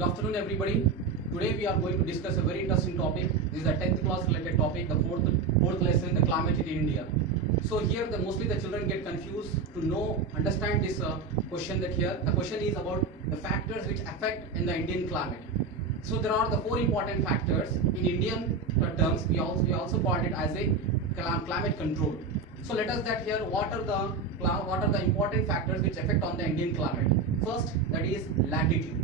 Good afternoon, everybody. Today we are going to discuss a very interesting topic. This is a 10th class related topic, the fourth lesson, the climate in India. So here, mostly the children get confused to understand this question that here. The question is about the factors which affect in the Indian climate. So there are the four important factors in Indian terms. We also called it as a climate control. So let us that here. What are the important factors which affect on the Indian climate? First, that is latitude.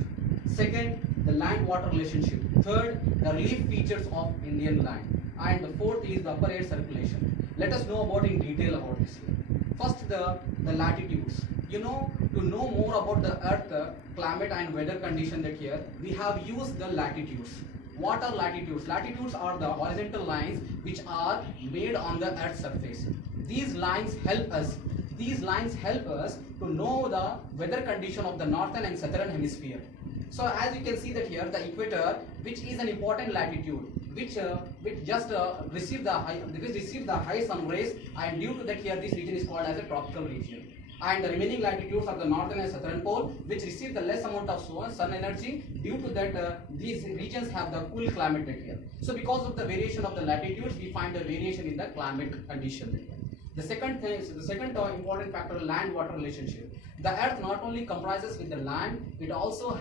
Second, the land-water relationship. Third, the relief features of Indian land. And the fourth is the upper air circulation. Let us know about in detail about this here. First, the latitudes. To know more about the earth climate and weather condition that here, we have used the latitudes. What are latitudes? Latitudes are the horizontal lines which are made on the earth's surface. These lines help us to know the weather condition of the northern and southern hemisphere. So as you can see that here, the equator, which is an important latitude, which just receive the high sun rays, and due to that here this region is called as a tropical region. And the remaining latitudes are the northern and southern pole, which receive the less amount of sun energy. Due to that, these regions have the cool climate here. So because of the variation of the latitudes, we find a variation in the climate condition here. The second important factor, land-water relationship. The earth not only comprises with the land, it also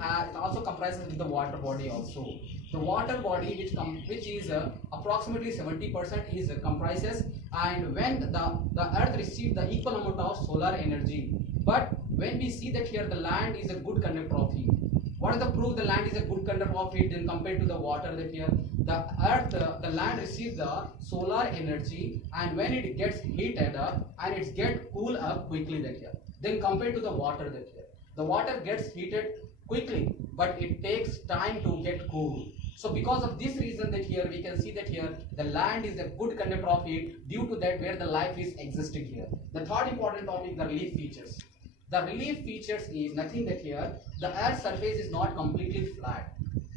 comprises with the water body also. The water body, which is approximately 70% comprises, and when the earth receives the equal amount of solar energy. But when we see that here the land is a good conductor of heat. What is the proof the land is a good conductor of heat then compared to the water that here? The land receives the solar energy, and when it gets heated up and it gets cool up quickly that here. Then compared to the water that here. The water gets heated quickly, but it takes time to get cool. So because of this reason that here we can see that here the land is a good conductor of heat, due to that where the life is existing here. The third important topic, the relief features. The relief features is nothing that here the earth's surface is not completely flat.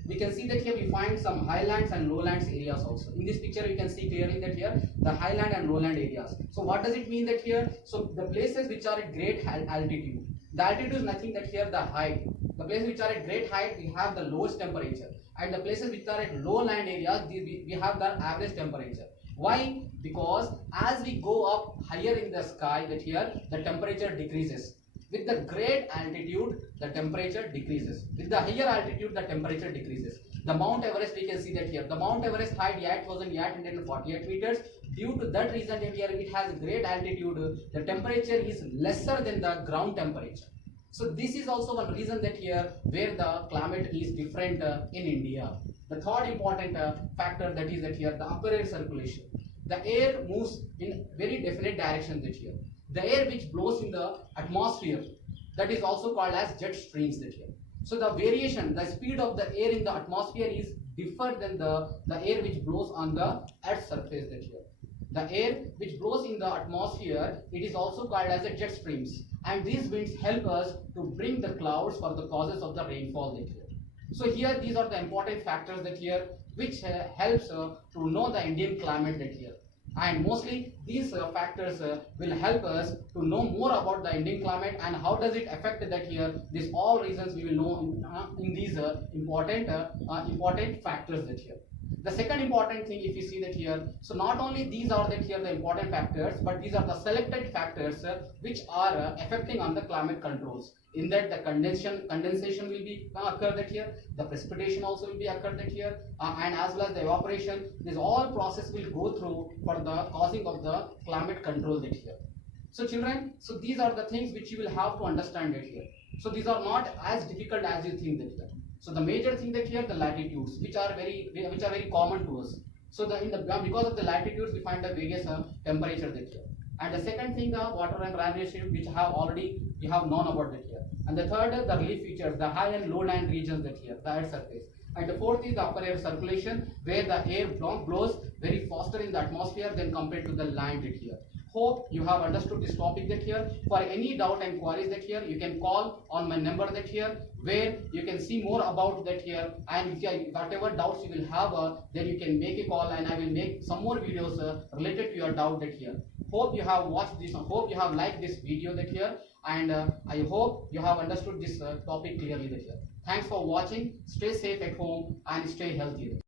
We can see that here we find some highlands and lowlands areas also. In this picture you can see clearly that here the highland and lowland areas. So what does it mean that here? So the places which are at great altitude. The altitude is nothing that here the height. The places which are at great height, we have the lowest temperature. And the places which are at lowland areas, we have the average temperature. Why? Because as we go up higher in the sky that here the temperature decreases. With the great altitude, the temperature decreases. With the higher altitude, the temperature decreases. The Mount Everest, we can see that here. The Mount Everest height 8,848 meters. Due to that reason, here it has great altitude. The temperature is lesser than the ground temperature. So this is also one reason that here where the climate is different in India. The third important factor that is that here the upper air circulation. The air moves in very definite direction that here. The air which blows in the atmosphere, that is also called as jet streams that here. So the variation, the speed of the air in the atmosphere is different than the air which blows on the earth's surface that here. The air which blows in the atmosphere, it is also called as a jet streams, and these winds help us to bring the clouds for the causes of the rainfall that here. So here these are the important factors that here which helps to know the Indian climate that here. And mostly these factors will help us to know more about the Indian climate and how does it affect that here. These all reasons we will know in these important factors that here. The second important thing, if you see that here, so not only these are that here the important factors, but these are the selected factors which are affecting on the climate controls. In that the condensation will be occur that here, the precipitation also will be occur that here, and as well as the evaporation. This all process will go through for the causing of the climate control that here. So children, so these are the things which you will have to understand it here. So these are not as difficult as you think that here. So the major thing that here the latitudes, which are very common to us. So because of the latitudes we find the various temperature that here. And the second thing, the water and land relationship, which we have known about that here. And the third is the relief features, the high and low land regions that here, the earth surface. And the fourth is the upper air circulation, where the air blows very faster in the atmosphere than compared to the land that here. Hope you have understood this topic that here. For any doubt and queries that here, you can call on my number that here, where you can see more about that here, and whatever doubts you will have, then you can make a call and I will make some more videos related to your doubt that here. Hope you have watched this, hope you have liked this video that here, and I hope you have understood this topic clearly that here. Thanks for watching. Stay safe at home and stay healthy.